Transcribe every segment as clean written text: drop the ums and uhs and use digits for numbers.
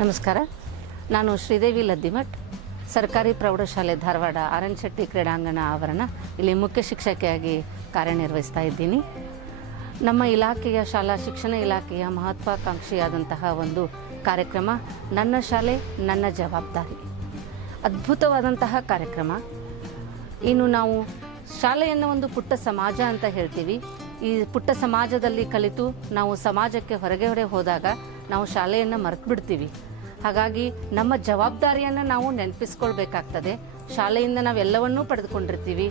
ನಮಸ್ಕಾರ. ನಾನು ಶ್ರೀದೇವಿ ಲದ್ದಿಮಠ್, ಸರ್ಕಾರಿ ಪ್ರೌಢಶಾಲೆ ಧಾರವಾಡ ಆರ್ ಎನ್ ಶೆಟ್ಟಿ ಕ್ರೀಡಾಂಗಣ ಆವರಣ ಇಲ್ಲಿ ಮುಖ್ಯ ಶಿಕ್ಷಕಿಯಾಗಿ ಕಾರ್ಯನಿರ್ವಹಿಸ್ತಾ ಇದ್ದೀನಿ. ನಮ್ಮ ಇಲಾಖೆಯ ಶಾಲಾ ಶಿಕ್ಷಣ ಇಲಾಖೆಯ ಮಹತ್ವಾಕಾಂಕ್ಷಿಯಾದಂತಹ ಒಂದು ಕಾರ್ಯಕ್ರಮ ನನ್ನ ಶಾಲೆ ನನ್ನ ಜವಾಬ್ದಾರಿ. ಅದ್ಭುತವಾದಂತಹ ಕಾರ್ಯಕ್ರಮ. ಇನ್ನು ನಾವು ಶಾಲೆಯನ್ನು ಒಂದು ಪುಟ್ಟ ಸಮಾಜ ಅಂತ ಹೇಳ್ತೀವಿ. ಈ ಪುಟ್ಟ ಸಮಾಜದಲ್ಲಿ ಕಲಿತು ನಾವು ಸಮಾಜಕ್ಕೆ ಹೊರಗೆ ಹೋದಾಗ ನಾವು ಶಾಲೆಯನ್ನು ಮರೆತು ಬಿಡ್ತೀವಿ. ಹಾಗಾಗಿ ನಮ್ಮ ಜವಾಬ್ದಾರಿಯನ್ನು ನಾವು ನೆನಪಿಸ್ಕೊಳ್ಬೇಕಾಗ್ತದೆ. ಶಾಲೆಯಿಂದ ನಾವೆಲ್ಲವನ್ನೂ ಪಡೆದುಕೊಂಡಿರ್ತೀವಿ.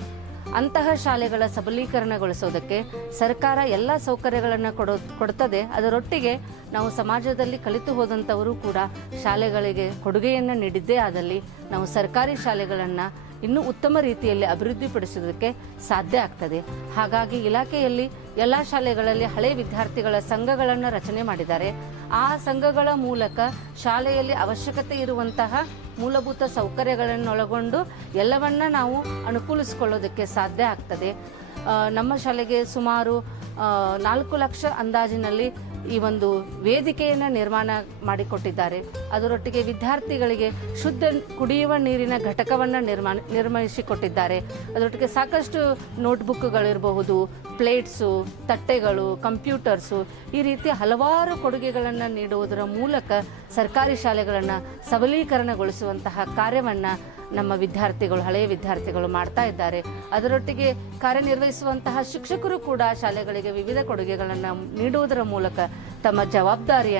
ಅಂತಹ ಶಾಲೆಗಳ ಸಬಲೀಕರಣಗೊಳಿಸೋದಕ್ಕೆ ಸರ್ಕಾರ ಎಲ್ಲ ಸೌಕರ್ಯಗಳನ್ನು ಕೊಡ್ತದೆ. ಅದರೊಟ್ಟಿಗೆ ನಾವು ಸಮಾಜದಲ್ಲಿ ಕಲಿತು ಹೋದಂಥವರು ಕೂಡ ಶಾಲೆಗಳಿಗೆ ಕೊಡುಗೆಯನ್ನು ನೀಡಿದ್ದೇ ಆದಲ್ಲಿ ನಾವು ಸರ್ಕಾರಿ ಶಾಲೆಗಳನ್ನು ಇನ್ನೂ ಉತ್ತಮ ರೀತಿಯಲ್ಲಿ ಅಭಿವೃದ್ಧಿಪಡಿಸೋದಕ್ಕೆ ಸಾಧ್ಯ ಆಗ್ತದೆ. ಹಾಗಾಗಿ ಇಲಾಖೆಯಲ್ಲಿ ಎಲ್ಲ ಶಾಲೆಗಳಲ್ಲಿ ಹಳೆ ವಿದ್ಯಾರ್ಥಿಗಳ ಸಂಘಗಳನ್ನು ರಚನೆ ಮಾಡಿದ್ದಾರೆ. ಆ ಸಂಘಗಳ ಮೂಲಕ ಶಾಲೆಯಲ್ಲಿ ಅವಶ್ಯಕತೆ ಇರುವಂತಹ ಮೂಲಭೂತ ಸೌಕರ್ಯಗಳನ್ನೊಳಗೊಂಡು ಎಲ್ಲವನ್ನ ನಾವು ಅನುಕೂಲಿಸಿಕೊಳ್ಳೋದಕ್ಕೆ ಸಾಧ್ಯ ಆಗ್ತದೆ. ನಮ್ಮ ಶಾಲೆಗೆ ಸುಮಾರು 4 ಲಕ್ಷ ಅಂದಾಜಿನಲ್ಲಿ ಈ ಒಂದು ವೇದಿಕೆಯನ್ನು ನಿರ್ಮಾಣ ಮಾಡಿಕೊಟ್ಟಿದ್ದಾರೆ. ಅದರೊಟ್ಟಿಗೆ ವಿದ್ಯಾರ್ಥಿಗಳಿಗೆ ಶುದ್ಧ ಕುಡಿಯುವ ನೀರಿನ ಘಟಕವನ್ನು ನಿರ್ಮಿಸಿಕೊಟ್ಟಿದ್ದಾರೆ. ಅದರೊಟ್ಟಿಗೆ ಸಾಕಷ್ಟು ನೋಟ್ಬುಕ್ಗಳಿರಬಹುದು, ಪ್ಲೇಟ್ಸು, ತಟ್ಟೆಗಳು, ಕಂಪ್ಯೂಟರ್ಸು, ಈ ರೀತಿ ಹಲವಾರು ಕೊಡುಗೆಗಳನ್ನು ನೀಡುವುದರ ಮೂಲಕ ಸರ್ಕಾರಿ ಶಾಲೆಗಳನ್ನು ಸಬಲೀಕರಣಗೊಳಿಸುವಂತಹ ಕಾರ್ಯವನ್ನು ನಮ್ಮ ವಿದ್ಯಾರ್ಥಿಗಳು, ಹಳೆಯ ವಿದ್ಯಾರ್ಥಿಗಳು ಮಾಡ್ತಾ ಇದ್ದಾರೆ. ಅದರೊಟ್ಟಿಗೆ ಕಾರ್ಯನಿರ್ವಹಿಸುವಂತಹ ಶಿಕ್ಷಕರು ಕೂಡ ಶಾಲೆಗಳಿಗೆ ವಿವಿಧ ಕೊಡುಗೆಗಳನ್ನು ನೀಡುವುದರ ಮೂಲಕ ತಮ್ಮ ಜವಾಬ್ದಾರಿಯನ್ನು